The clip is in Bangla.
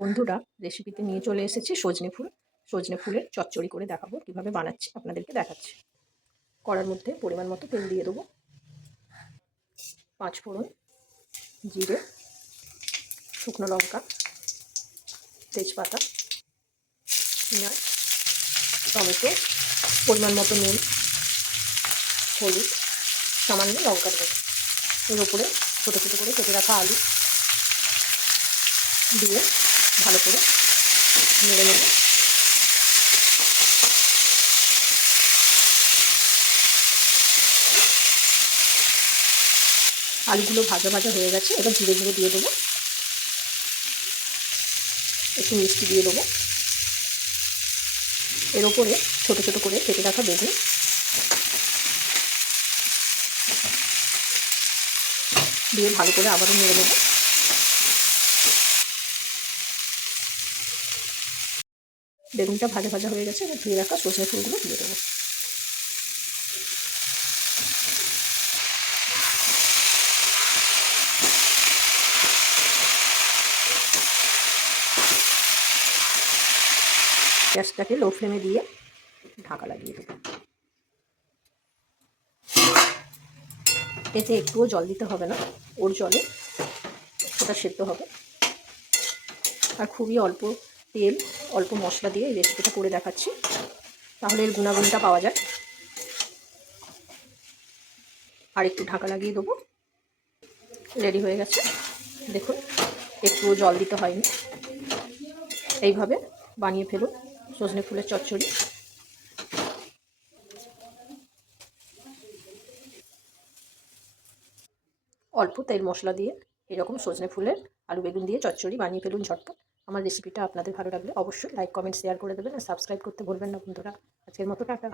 বন্ধুরা, রেসিপিতে নিয়ে চলে এসেছি সজনে ফুলের চচ্চড়ি করে দেখাবো কিভাবে বানাচ্ছি, আপনাদেরকে দেখাচ্ছি। কড়ার মধ্যে পরিমাণ মতো তেল দিয়ে দেবো, 5 ফোড়ন, জিরে, শুকনো লঙ্কা, তেজপাতা, পেঁয়াজ, টমেটো, পরিমাণ মতো নুন, হলুদ, সামান্য লঙ্কার গুঁড়ো। এর ওপরে ছোটো ছোটো করে কেটে রাখা আলু দিয়ে ভালো করে নেড়ে নেব। আলুগুলো ভাজা ভাজা হয়ে গেছে, এবার জিরে গুঁড়ো দিয়ে দেবো, একটু মিষ্টি দিয়ে দেবো। এর ওপরে ছোটো ছোটো করে কেটে রাখা বেগুন দিয়ে ভালো করে আবারও নেড়ে নেব। বেগুনটা ভাজা ভাজা হয়ে গেছে, এবার ধুয়ে রাখা সজনে ফুলগুলো দিয়ে দেবো। গ্যাসটাকে লো ফ্লেমে দিয়ে ঢাকা লাগিয়ে দেবো। এতে একটুও জল দিতে হবে না, ওর জলে ওটা সেদ্ধ হবে। আর খুবই অল্প তেল, অল্প মশলা দিয়ে এই রেসিপিটা করে দেখাচ্ছি, তাহলে এর গুণাগুণটা পাওয়া যায়। আর একটু ঢাকা লাগিয়ে দেবো। রেডি হয়ে গেছে, দেখুন একটুও জল দিতে হয়নি। এইভাবে বানিয়ে ফেলুন সজনে ফুলের চচ্চড়ি। অল্প তেল মশলা দিয়ে এরকম সজনে ফুলের আলু বেগুন দিয়ে চচ্চড়ি বানিয়ে ফেলুন ঝটপট। আমার রেসিপিটা আপনাদের ভালো লাগলে অবশ্যই লাইক, কমেন্ট, শেয়ার করে দেবেন আর সাবস্ক্রাইব করতে ভুলবেন না বন্ধুরা। আজকের মতো টাটা।